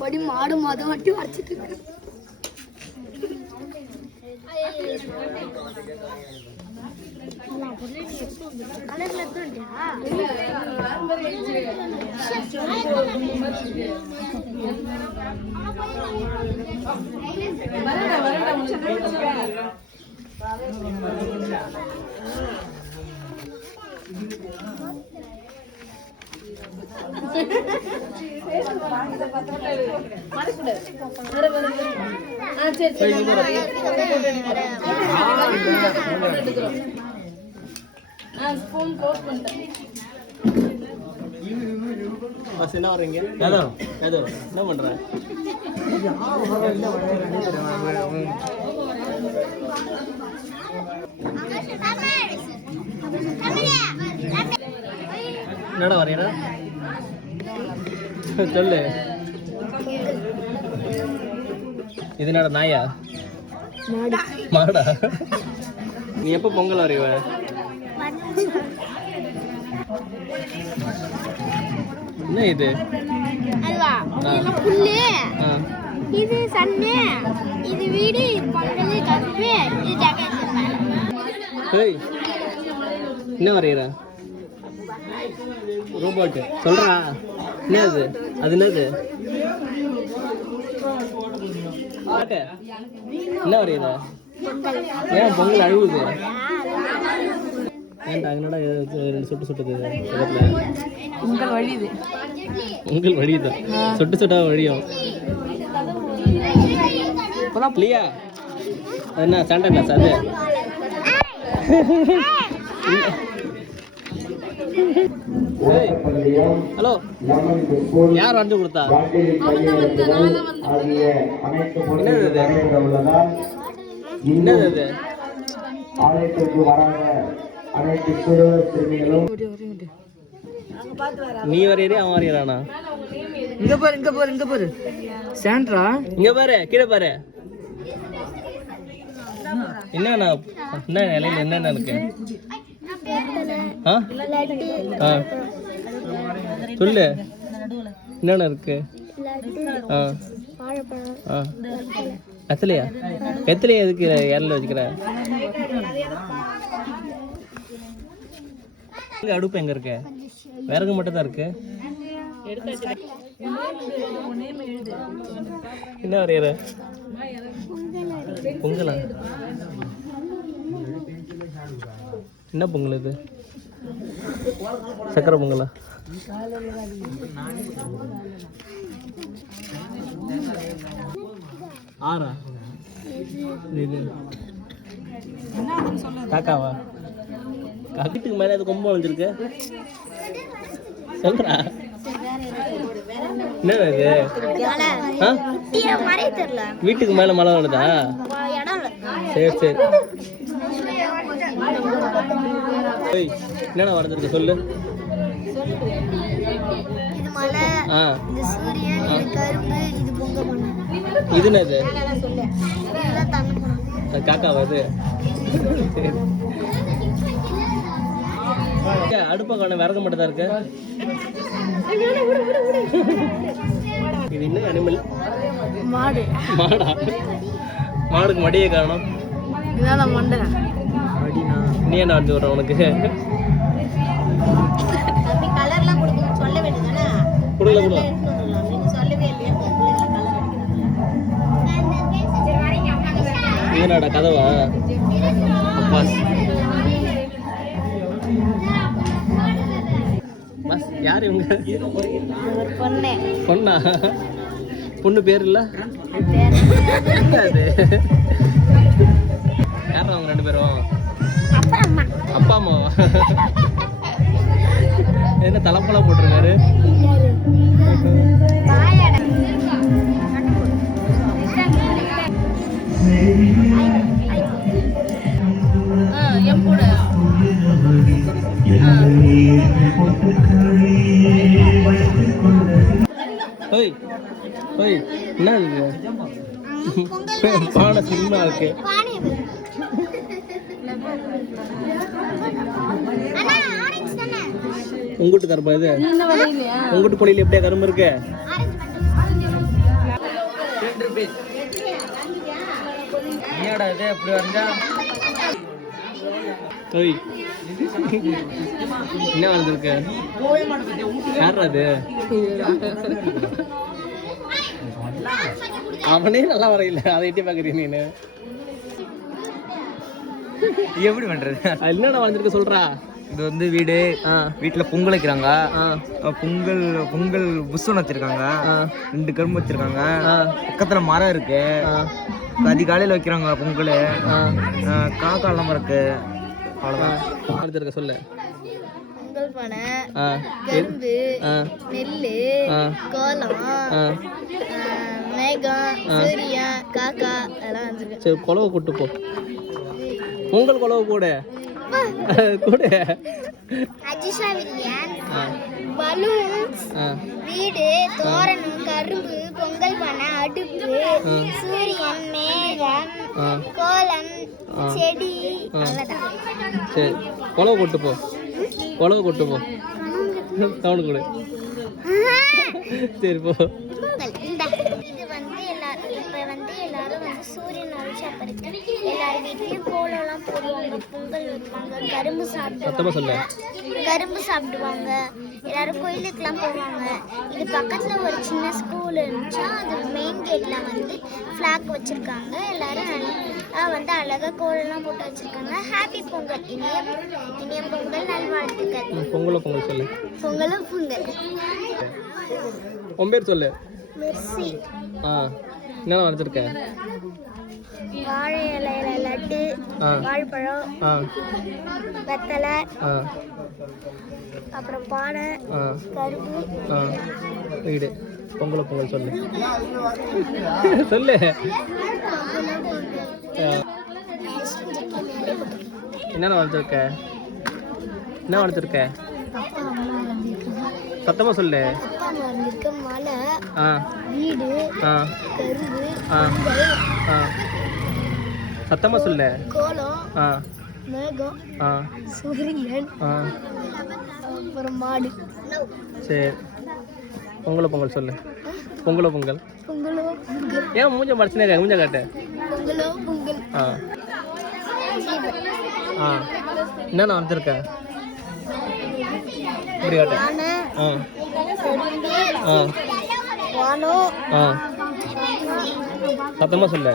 படி மாடு மாதம் மட்டும் அரைச்சிட்டு இருக்கு. என்ன வர்றீங்க? என்ன பண்ற? என்னடா வரையற? சொல்லு. இது என்னடா நாயா? மாடா? நீ எப்ப பொங்கல் வரைவ? என்ன இது? அல்வா. இது புல்லு. இது சன்னு. இது வீடு, இது பொங்கல், கருப்பு, இது டெக்கரேஷன். ஏய். என்ன வரையற? ரோபோட். சொல்றா. என்னது? அது என்னது? என்ன வரையற? ஏன் பொங்கல் அழுவுது? ஏன்டா என்னடா ரெண்டு சொட்டு சொட்டுது பக்கத்துல? பொங்கல் வழியுது. பொங்கல் வழியுதா? சொட்டு சொட்டா வழியும். இல்லையா? என்ன சாண்டா கிளாஸ் அது? ஹலோ, யார் வந்து கொடுத்தா? என்னது அது? நீ வரையறே அவன் வரையறானா? இங்க பாரு இங்க பாரு இங்க பாரு சாண்ட்ரா, இங்க பாரு, கீழே பாரு. என்னண்ணா என்ன இலையில என்னென்ன இருக்கு? சொல்லு, என்னென்ன இருக்கு? வெத்தலையா? வெத்தலையா எதுக்கு இலையில வச்சுக்கிற? அடுப்பு எங்க இருக்கு? விறகு மட்டும் தான் இருக்கு. என்ன வரையற? பொங்கலா? என்ன பொங்கல் இது? சக்கரை பொங்கலா? ஆறா? இது காக்காவா? வீட்டுக்கு மேலே அது கொம்பு வளைஞ்சிருக்கு. சொல்றா, என்ன இது? வீட்டுக்கு மேல மழை வருதா? சரி சரி. என்னடா வரைஞ்சிருக்கு சொல்லு. இது என்னது? காக்காவா அது? அடுப்ப காண விறகு மட்டும் தான் இருக்கு. இது என்ன அனிமல்? மாடு. மாடா? மாடுக்கு மடியை காணும். நீ என்ன வந்து வர உனக்கு? கொடுக்கல கொடுக்கல. என்னடா கதவா? யாரு இவங்க? பொண்ணா? பொண்ணு பேர் இல்ல? யாரா அவங்க ரெண்டு பேரும்? அப்பா அம்மாவா? என்ன தலைப்பெல்லாம் போட்டிருக்காரு? என்ன இருக்கு? பானை சினிமா இருக்கு. அண்ணா ஆரஞ்சு தானே உங்கூட்டு கரும்பா இது? உங்கூட்டு கொடியில் எப்படியா கரும்பு இருக்கு? என்னடா இது எப்படி வந்தா ஓய் என்ன வந்திருக்கு? யாரா அது? அவனே நல்லா வரையில, அதை எட்டி பாக்குறீ நீனு. எப்படி பண்றது? அது என்னடா வந்திருக்கு சொல்றா. இது வந்து வீடு. வீட்டுல பொங்கல் வைக்கிறாங்க. பொங்கல் பொங்கல் புஷ் வச்சிருக்காங்க. 2 கரும்பு வச்சிருக்காங்க. பக்கத்துல மரம் இருக்கு. அதிகாலையில வைக்கிறாங்க பொங்கல். காக்கா எல்லாம் இருக்கு. அவ்வளவுதான் இருக்க சொல்லு. பொங்கல் பானை, கரும்பு, நெல்லு, கோலம், மேகம், சூரியன், காக்கா எல்லாம் வந்துருக்கு. சரி குழவை கூட்டு போ. பொங்கல் குழவை கூட கூட அஜிஷா வில்லியன், பலூன்ஸ், வீடு, தோரணம், கரும்பு, பொங்கல் பானை, அடுப்பு, சூரியன், மேகம், கோலம், செடி. சரி குழவை கூட்டு போ. குழவை கூட்டு போ. சவுண்டு கொடு. சரி போ. இது வந்து எல்லாரும் வந்து சூரியன் அபிஷேகம் இருக்கு. எல்லாரும் வீட்லயும் கோலம்லாம் போடுவாங்க, பொங்கல் வைப்பாங்க, கரும்பு சாப்பிடுவாங்க. எல்லாரும் கோயிலுக்குலாம் போவாங்க. இது பக்கத்துல ஒரு சின்ன ஸ்கூல் இருந்துச்சா, அது மெயின் கேட்ல வந்து ஃபிளாக் வச்சிருக்காங்க. எல்லாரும் வந்து அழகா கோலம்லாம் போட்டு வச்சிருக்காங்க. ஹாப்பி பொங்கல், இனிய பொங்கல் நல்வாழ்த்துக்கள். பொங்கல் சொல்லு. பொங்கல். உன் பேர் சொல்லு. மெர்சி. என்ன வரைஞ்சிருக்க? வாழை இலையில லட்டு, வாழைப்பழம், வெத்தலை, அப்புறம் பானை, கரும்பு, வீடு. பொங்கல் சொல்லு. சொல்லு. என்ன வரைஞ்சிருக்க? சத்தமா சொல்லு. மலை, வீடு, கரும்பு, சத்தமா சொல்லு. கோலம், மேகம், சூரியன், அப்புறம் மாடு. சரி பொங்கல் சொல்லு. பொங்கல். ஏன் மூஞ்ச மறைச்சுனே மூஞ்ச காட்டு. பொங்கல். என்னண்ணா வந்திருக்க? இப்படி காட்டு. சத்தமா சொல்லு.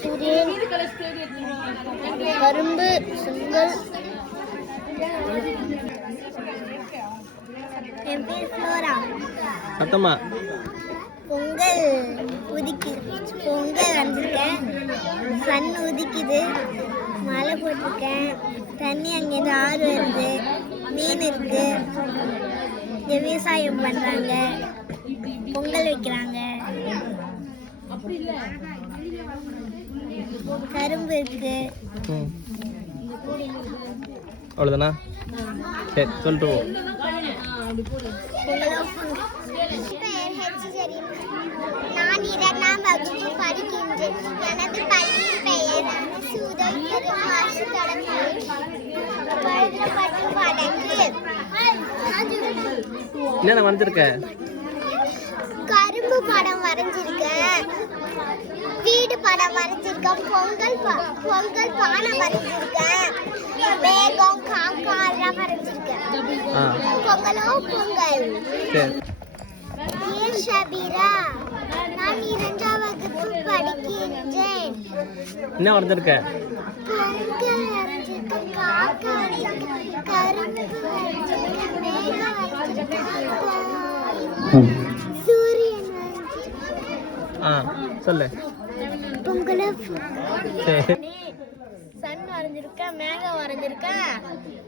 சூரியன், கரும்பு, பொங்கல். என் பேர் ஃப்ளோரா. சத்தமா. பொங்கல் உதிக்குது. பொங்கல் வந்திருக்கேன். சன் உதிக்குது. மழை போட்டிருக்கேன். தண்ணி அங்கேருந்து ஆறு வருது. மீன் இருக்கு. விவசாயம் பண்றாங்க. பொங்கல் வைக்கிறாங்க. கரும்பு இருக்கு. அவ்வளோதானா? சரி சொல்லிட்டு போ. நான் 2ஆம் வகுப்பு படிக்கின்றேன். எனது பள்ளியின் பெயர் சூதல் திருமாசு கடற்கரை. என்ன வந்திருக்க? கரும்பு படம் வரைஞ்சிருக்கேன். வீடு படம் வரைஞ்சிருக்கேன். பொங்கல் பானை வரைஞ்சிருக்கேன். மேகம், காக்கா எல்லாம் வரைஞ்சிருக்கேன். பொங்கல். பேர் ஷபீரா. நான் 2ஆம் வகுப்பு படிக்கின்றேன். என்ன வரைஞ்சிருக்க? பொங்கல் வரைஞ்சிருக்கேன். காக்கா வரைஞ்சிருக்கேன். கரும்பு வரைஞ்சிருக்கேன். மேகம் வரைஞ்சிருக்கேன். சூரியன் சொல்லு. பொங்கல். சன் வரைஞ்சிருக்கேன், மேகம் வரைஞ்சிருக்கேன்,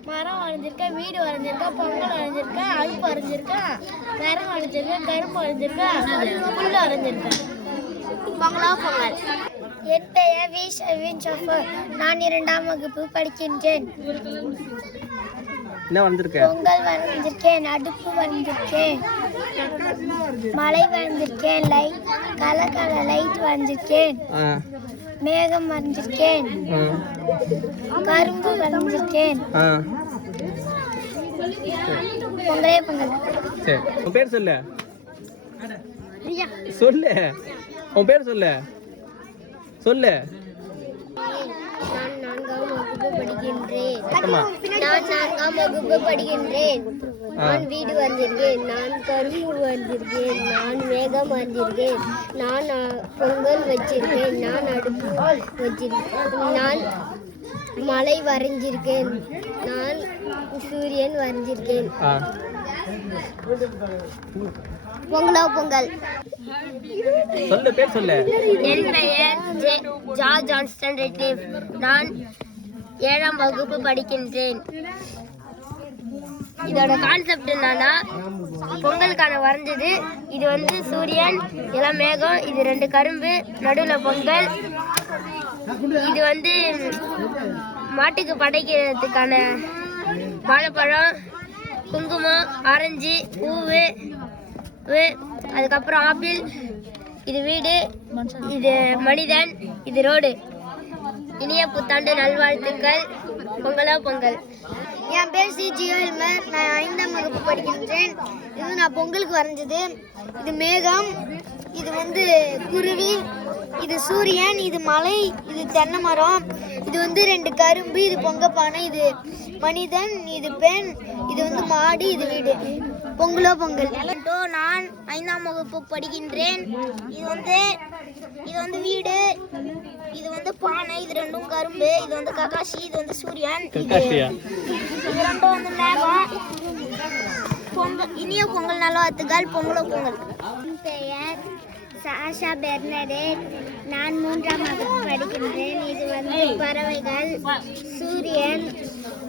மரம் வரைஞ்சிருக்கேன், வீடு வரைஞ்சிருக்கேன், பொங்கல் வரைஞ்சிருக்கேன், அடுப்பு வரைஞ்சிருக்கேன், விறகு வரைஞ்சிருக்கேன், கரும்பு வரைஞ்சிருக்கேன், புல் வரைஞ்சிருக்கேன். பொங்கல். என் பெயர் வி ஷவின் ஜஃபர். நான் 2ஆம் வகுப்பு படிக்கின்றேன். என்ன வந்திருக்க? பொங்கல் வரைஞ்சிருக்கேன். அடுப்பு வரைஞ்சிருக்கேன். மலை வரைஞ்சிருக்கேன். கலர் லைட் வரைஞ்சிருக்கேன். மேகம் வரைஞ்சிருக்கேன், கரும்பு வரைஞ்சிருக்கேன், பொங்கலே பொங்கல். சரி உன் பேர் சொல்லு. சொல்லு உன் பேர் சொல்லு. சொல்லு. நான் 4ஆம் வகுப்பு படிக்கின்றேன். ஆமா. நான் 4ஆம் வகுப்பு படிக்கின்றேன். நான் வீடு வரைஞ்சிருக்கேன், நான் கரும்பு வரைஞ்சிருக்கேன், நான் மேகம் வரைஞ்சிருக்கேன், நான் பொங்கல் வச்சிருக்கேன், நான் அடுப்பு வச்சிருக்கேன், நான் மலை வரைஞ்சிருக்கேன், நான் சூரியன் வரைஞ்சிருக்கேன். பொங்கலோ பொங்கல். சொல்லு பேர் சொல்லு. என் பெயர் ஜார்ஜ் ஜான்ஸ்டன் ரெட்லிஃப். நான் 7ஆம் வகுப்பு படிக்கின்றேன். இதோட கான்செப்ட் என்னன்னா, பொங்கலுக்கான வரைஞ்சது. இது வந்து சூரியன், இதெல்லாம் மேகம், இது 2 கரும்பு, நடுவில் பொங்கல். இது வந்து மாட்டுக்கு படைக்கிறதுக்கான வாழைப்பழம், குங்குமம், ஆரஞ்சு, பூவு, அதுக்கப்புறம் ஆப்பிள். இது வீடு, இது மனிதன், இது ரோடு. இனிய புத்தாண்டு நல்வாழ்த்துக்கள். பொங்கலோ பொங்கல். என் பேர் சி ஜியோல்மர். நான் 5ஆம் வகுப்பு படிக்கின்றேன். இது நான் பொங்கலுக்கு வரைஞ்சது. இது மேகம், இது வந்து குருவி, இது சூரியன், இது மலை, இது தென்னை மரம், இது வந்து 2 கரும்பு, இது பொங்கப்பானை, இது மனிதன், இது பெண், இது வந்து மாடு, இது வீடு. பொங்கலோ பொங்கல். நான் 5ஆம் வகுப்பு படிக்கின்றேன். இது வந்து வீடு, இது வந்து பானை, இது 2 கரும்பு, இது வந்து ககாஷி, இது வந்து சூரியன், இது 2 வந்து மேகம். பொங்கல். இனிய பொங்கல் நல்வாழ்த்துக்கள். பொங்கலோ பொங்கல். என் பெயர் சாஷா பெர்னடேட். நான் 3ஆம் வகுப்பு படிக்கின்றேன். இது வந்து பறவைகள், சூரியன்,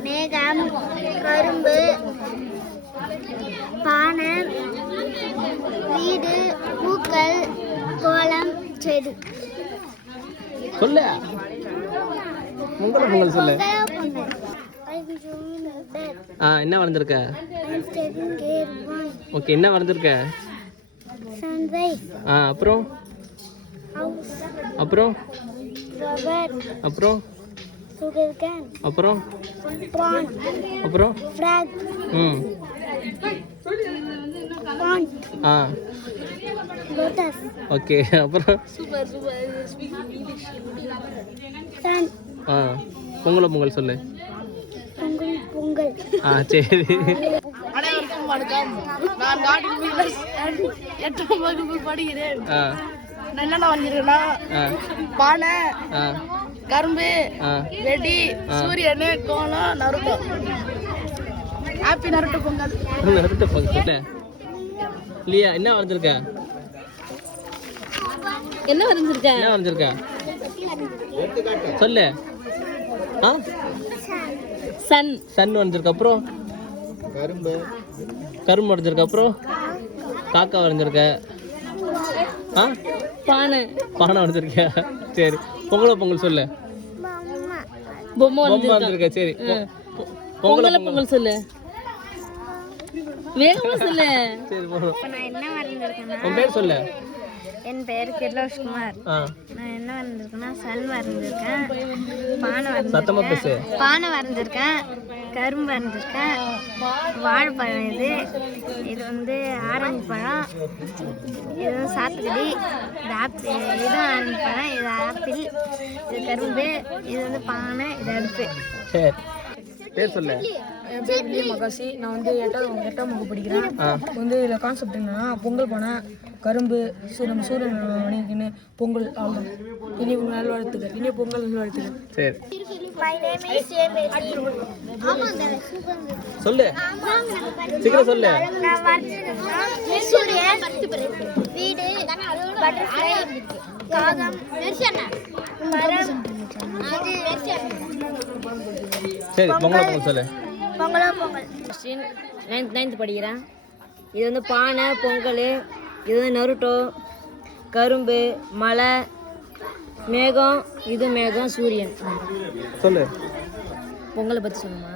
மேகம், கரும்பு, பானை, வீடு, பூக்கள், கோலம், செடி. சொல்லு. பொங்கல் பொங்கல் சொல்லு. என்ன வரைஞ்சிருக்க? ஓகே, என்ன வரைஞ்சிருக்க? அப்புறம் அப்புறம் அப்புறம் அப்புறம் அப்புறம் ஓகே. அப்புறம் பொங்கலோ பொங்கல் சொல்லு. பொங்கல். சரி. அனைவருக்கும் வணக்கம். நான் நாட்டின் 8ஆம் வகுப்பு படிக்கிறேன். நான் என்னென்ன வரைஞ்சிருக்கேன்னா, பானை, கரும்பு, வெடி, சூரியன், கோலம், Naruto. Happy Naruto Pongal. Naruto Pongal. இல்லையா? என்ன வரைஞ்சிருக்க? என்ன வரைஞ்சிருக்க? என்ன வரைஞ்சிருக்க? சொல்லு. சன். சன் வரைஞ்சிருக்க. அப்புறம் கரும்பு வரைஞ்சிருக்க. அப்புறம் காக்கா வரைஞ்சிருக்க. பானை வரைஞ்சிருக்க. சரி. பொங்கலோ பொங்கல் சொல்லு. பொம்மை வரைஞ்சிருக்க. சரி. பொங்கலோ பொங்கல் சொல்லு. வேகமா சொல்லு. சரி போறோம். நான் என்ன வரைஞ்சிருக்கேன்னா, உன் பேர் சொல்லு. என் பெயர் கிர்லோஷ்குமார். நான் என்ன வரைஞ்சிருக்கேன்னா, சன் வரைஞ்சிருக்கேன், சத்தமா பேசு. பானை வரைஞ்சிருக்கேன், கரும்பு வரைஞ்சிருக்கேன், வாழைப்பழம், இது வந்து ஆரஞ்சு பழம், இது வந்து சாத்துக்குடி, இது ஆப்பிள், இது ஆரஞ்சு பழம், இது ஆப்பிள், இது கரும்பு, இது வந்து பானை, இது அடுப்பு. சரி. பேர் சொல்லு. என் பேர் டி மகாசி. நான் வந்து 8ஆம் வகுப்பு படிக்கிறேன். வந்து இதில் கான்செப்ட் என்னன்னா, பொங்கல் பானை, கரும்பு, நம்ம சூரியன் வணிகின்னு பொங்கல். அவ்வளோ. இனி நல்வாழ்த்துக்கள். இனி பொங்கல் நல்வாழ்த்துக்கள். சரி. My name is Shemeti. சொல்லு. சீக்கிரம் சொல்லு. நான் வரைஞ்சதுன்னா, சூரியன், வீடு, பட்டர்ஃப்ளை, காகம், மரம், சரி. பொங்கலோ பொங்கல் சொல்லு. பொங்கலோ பொங்கல். 9th படிக்கிறேன். இது வந்து பானை, பொங்கல், இது வந்து நருட்டோ, கரும்பு, மலை, மேகம், இது மேகம், சூரியன். சொல்லு. பொங்கலை பற்றி சொல்லுமா?